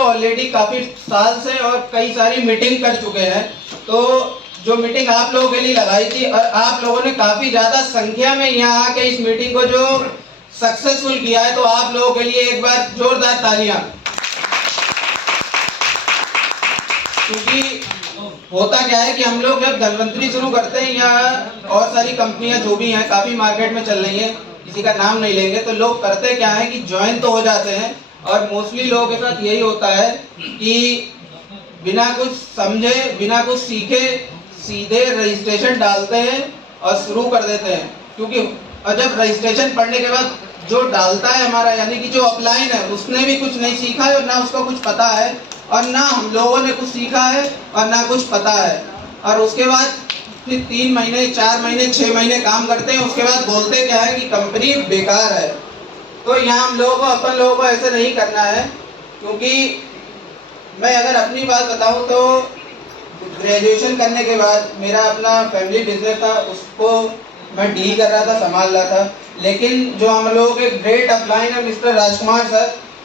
Already काफ़ी साल से और कई सारी मीटिंग कर चुके हैं। तो जो मीटिंग आप लोगों के लिए लगाई थी और आप लोगों ने काफ़ी ज़्यादा संख्या में यहाँ आके इस मीटिंग को जो सक्सेसफुल किया है, तो आप लोगों के लिए एक बार जोरदार तालियां। क्योंकि होता क्या है कि हम लोग जब धनवंतरी शुरू करते हैं या और सारी कंपनियां जो भी हैं काफ़ी मार्केट में चल रही हैं, किसी का नाम नहीं लेंगे, तो लोग करते क्या है कि ज्वाइन तो हो जाते हैं और मोस्टली लोगों के साथ यही होता है कि बिना कुछ समझे बिना कुछ सीखे सीधे रजिस्ट्रेशन डालते हैं और शुरू कर देते हैं। क्योंकि और जब रजिस्ट्रेशन पढ़ने के बाद जो डालता है हमारा यानी कि जो अपलाइन है उसने भी कुछ नहीं सीखा है और ना उसको कुछ पता है और ना हम लोगों ने कुछ सीखा है और ना कुछ पता है, और उसके बाद फिर 3 महीने 4 महीने 6 महीने काम करते हैं, उसके बाद बोलते क्या है कि कंपनी बेकार है। तो यहाँ हम लोगों को अपन लोगों को ऐसे नहीं करना है। क्योंकि मैं अगर अपनी बात बताऊँ तो ग्रेजुएशन करने के बाद मेरा अपना फैमिली बिजनेस था, उसको मैं डील कर रहा था, संभाल रहा था। लेकिन जो हम लोगों के ग्रेट अपलाइन है मिस्टर राजकुमार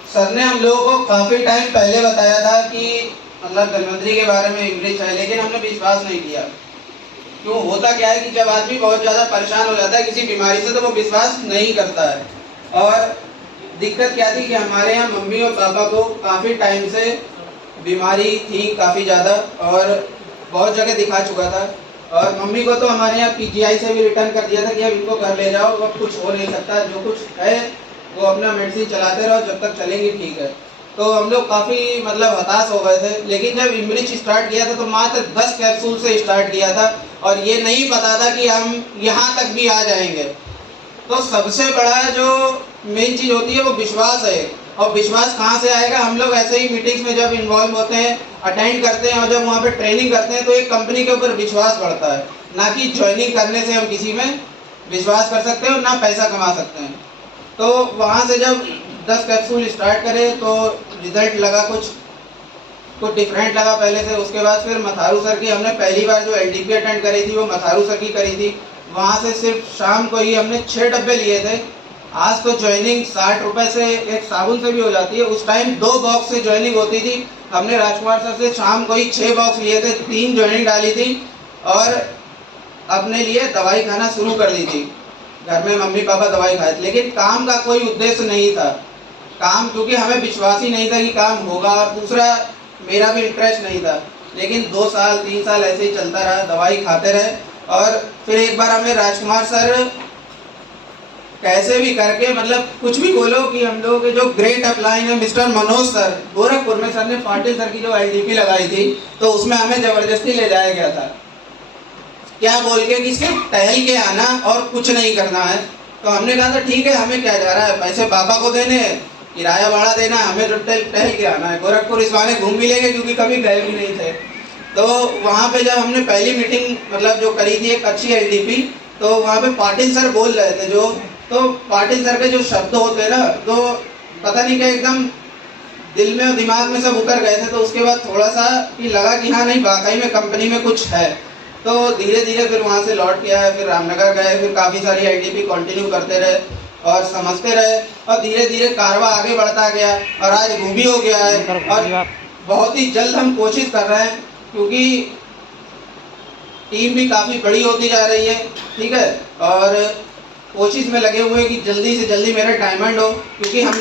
सर ने हम लोगों को काफ़ी टाइम पहले बताया था कि मतलब धनवंतरी के बारे में इंग्लिश है, लेकिन हमने विश्वास नहीं किया। क्यों होता क्या है कि जब आदमी बहुत ज़्यादा परेशान हो जाता है किसी बीमारी से तो वो विश्वास नहीं करता है। और दिक्कत क्या थी कि हमारे यहाँ मम्मी और पापा को काफ़ी टाइम से बीमारी थी काफ़ी ज़्यादा और बहुत जगह दिखा चुका था। और मम्मी को तो हमारे यहाँ पीजीआई से भी रिटर्न कर दिया था कि अब इनको घर ले जाओ, अब कुछ हो नहीं सकता, जो कुछ है वो अपना मेडिसिन चलाते रहो, जब तक चलेंगी ठीक है। तो हम लोग काफ़ी मतलब हताश हो गए थे। लेकिन जब इमरिच स्टार्ट किया था तो मात्र 10 कैप्सूल से स्टार्ट किया था और ये नहीं पता था कि हम यहाँ तक भी आ जाएंगे। तो सबसे बड़ा जो मेन चीज़ होती है वो विश्वास है। और विश्वास कहाँ से आएगा? हम लोग ऐसे ही मीटिंग्स में जब इन्वॉल्व होते हैं, अटेंड करते हैं और जब वहाँ पे ट्रेनिंग करते हैं तो एक कंपनी के ऊपर विश्वास बढ़ता है। ना कि ज्वाइनिंग करने से हम किसी में विश्वास कर सकते हैं और ना पैसा कमा सकते हैं। तो वहाँ से जब 10 कैप्सूल स्टार्ट करे तो रिजल्ट लगा कुछ डिफरेंट लगा पहले से। उसके बाद फिर मथारू सर की हमने पहली बार जो एलडीपी अटेंड करी थी वो मथारू सर की करी थी। वहाँ से सिर्फ शाम को ही हमने 6 डब्बे लिए थे। आज तो ज्वाइनिंग 60 रुपये से एक साबुन से भी हो जाती है। उस टाइम 2 बॉक्स से ज्वाइनिंग होती थी। हमने राजकुमार सर से शाम को ही 6 बॉक्स लिए थे, 3 ज्वाइनिंग डाली थी और अपने लिए दवाई खाना शुरू कर दी थी। घर में मम्मी पापा दवाई खाए थे, लेकिन काम का कोई उद्देश्य नहीं था। काम क्योंकि हमें विश्वास ही नहीं था कि काम होगा और दूसरा मेरा भी इंटरेस्ट नहीं था। लेकिन 2 साल 3 साल ऐसे ही चलता रहा, दवाई खाते रहे। और फिर एक बार हमें राजकुमार सर कैसे भी करके मतलब कुछ भी बोलो कि हम लोगों के जो ग्रेट अपलाइन है मिस्टर मनोज सर गोरखपुर में, सर ने पाटिल सर की जो एलडीपी लगाई थी तो उसमें हमें ज़बरदस्ती ले जाया गया था। क्या बोल के कि सिर्फ टहल के आना और कुछ नहीं करना है। तो हमने कहा था ठीक है, हमें क्या जा रहा है, पैसे पापा को देने, किराया भाड़ा देना, हमें तो टहल के आना है। गोरखपुर इस बहाने घूम भी लेंगे क्योंकि कभी गए भी नहीं थे। तो वहाँ पे जब हमने पहली मीटिंग मतलब जो करी थी एक अच्छी एलडीपी, तो वहाँ पे पाटिल सर बोल रहे थे जो, तो पाटिल सर के जो शब्द होते हैं ना तो पता नहीं क्या एकदम दिल में और दिमाग में सब उतर गए थे। तो उसके बाद थोड़ा सा कि लगा कि हाँ नहीं वाकई में कंपनी में कुछ है। तो धीरे धीरे फिर वहाँ से लौट के आए, फिर रामनगर गए, फिर काफ़ी सारी एलडीपी कंटिन्यू करते रहे और समझते रहे और धीरे धीरे कारवा आगे बढ़ता गया और आज रूबी हो गया है। और बहुत ही जल्द हम कोशिश कर रहे हैं क्योंकि टीम भी काफ़ी बड़ी होती जा रही है, ठीक है, और कोशिश में लगे हुए हैं कि जल्दी से जल्दी मेरा डायमंड हो। क्योंकि हम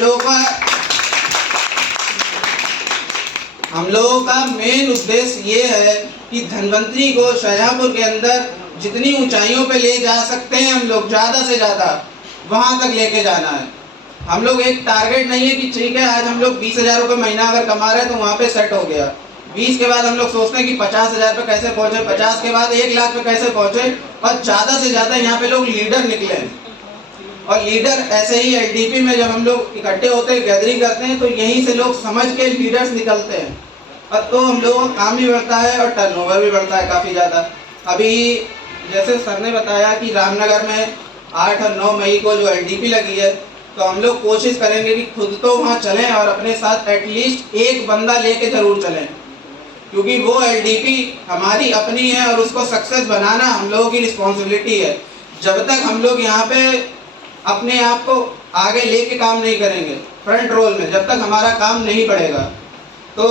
लोगों का मेन उद्देश्य ये है कि धनवंतरी को शाहजहाँपुर के अंदर जितनी ऊंचाइयों पे ले जा सकते हैं हम लोग ज़्यादा से ज़्यादा वहाँ तक लेके जाना है। हम लोग एक टारगेट नहीं है कि ठीक है आज हम लोग 20,000 रुपये महीना अगर कमा रहे हैं तो वहाँ पे सेट हो गया। 20 के बाद हम लोग सोचते हैं कि 50,000 पे कैसे पहुँचे, 50 के बाद 1 लाख पे कैसे पहुँचे और ज़्यादा से ज़्यादा यहाँ पे लोग लीडर निकले। और लीडर ऐसे ही एलडीपी में जब हम लोग इकट्ठे होते हैं, गैदरिंग करते हैं, तो यहीं से लोग समझ के लीडर्स निकलते हैं और तो हम लोगों का काम भी बढ़ता है और टर्नओवर भी बढ़ता है काफ़ी ज़्यादा। अभी जैसे सर ने बताया कि रामनगर में 8 और 9 मई को जो एलडीपी लगी है, तो हम लोग कोशिश करेंगे कि खुद तो वहाँ चलें और अपने साथ एटलीस्ट एक बंदा लेके ज़रूर चलें, क्योंकि वो एलडीपी हमारी अपनी है और उसको सक्सेस बनाना हम लोगों की रिस्पॉन्सिबिलिटी है। जब तक हम लोग यहाँ पे अपने आप को आगे लेके काम नहीं करेंगे फ्रंट रोल में, जब तक हमारा काम नहीं बढ़ेगा, तो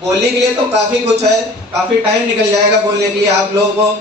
बोलने के लिए तो काफ़ी कुछ है, काफ़ी टाइम निकल जाएगा बोलने के लिए आप लोगों को,